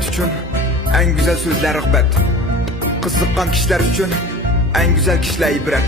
millet için en güzel sözler rıhbet. Kızıqqan kişiler için en güzel kişiler ibret.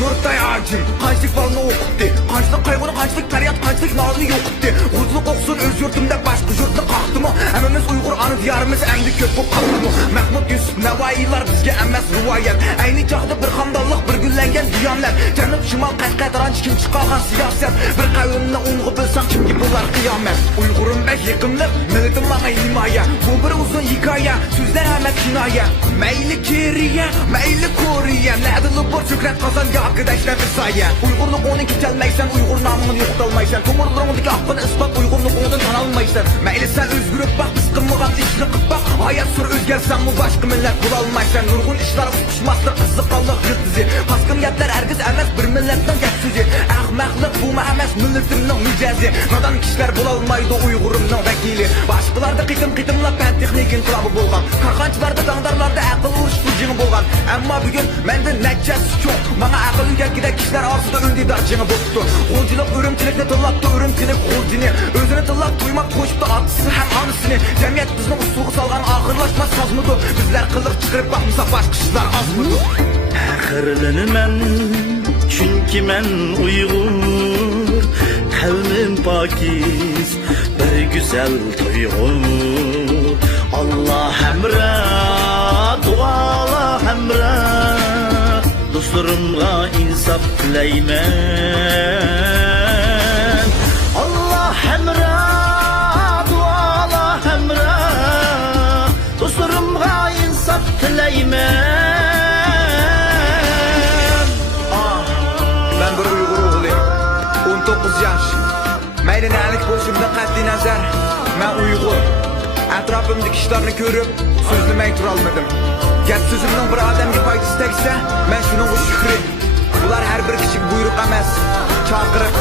Nurtay ağacım, qanchalik balını o'qitdi, qanchalik qayg'uni, qanchalik faryod, qanchalik nolni yo'qitdi. Huzurlik o'qsin o'z yurtimda boshqa yurtni qaqdimi? Hammamiz Uyg'ur ana diyorimiz endi ko'p bo'lib qoldimi? Mahmud Yusuf Navoiylar bizga emas rivoyat. Ayni chog'da bir xamdonlik, bir gullangan diyonlar. Janub shimol Qashqadaryo kim chiqargan siyosat. Bir qavmni o'ng'i bilsang kimga bo'lar qiyomat. Uyg'urim bek yiqimliq, millatim menga himoya. Bu bir uzun hikoya, so'zlar hamma kinoya. Mayli Keriya, mayli Koreya, nadili bir fikrat qozon arkadaşlar bir sayı. Uygurluk onu geçelmeysen, Uygur namını yokutalmaysan. Tomurlarındaki aklını ispat, Uygurluk onu tanalmaysan. Meyli sen özgürüp bak, ıskınmıgan işini kıp bak. Hayat sür özgelsen bu başka millet bulalmaysan. Nurgun işler uçuşmazdır, ızıkallık yırtıcı. Paskın yetler ergiz emez, bir milletten geçsici. Ahmaklık bu mehmes, milletimden mücezi. Nadan kişiler bulalmaydı Uygurumdan vekili. Başkalarda kıtımla pen teknik inkılabı bolgan. Karkançılarda dağdarlarda akıl uçturucunu bolgan. Ama bugün mende neccesi çok. Bana akıl ülkede kişiler arsıda öndü darcını bozdu. Kolculuk ürümçilikle tıllattı ürümçilik kolcini. Özünü tıllat duymak koştu atısı hem anısını. Cemiyet bizden usulü salgan ahırlaşmaz sazmıdı. Bizler kılık çıkarıp bakmasa baş kişiler az mıdı? Ahırlını men, çünkü men Uygur. Kalbim pakiz, bir güzel Uygur. Allah emre, duala emre. Dostlarımla insaf dileymen. Allah emre, duala emre. Dostlarımla insaf dileymen. Ben bir Uygur oğluyum, 19 yaş. Meyli nelik boşumda qat'i nazar. Ben Uygur. Etrafımdaki işlerini görüp sözlemey turalmadım. Gap sözümün bir adamga foydasi tegsa, men shuning şükri. Bular her bir kichik buyruq emas, chaqiriq.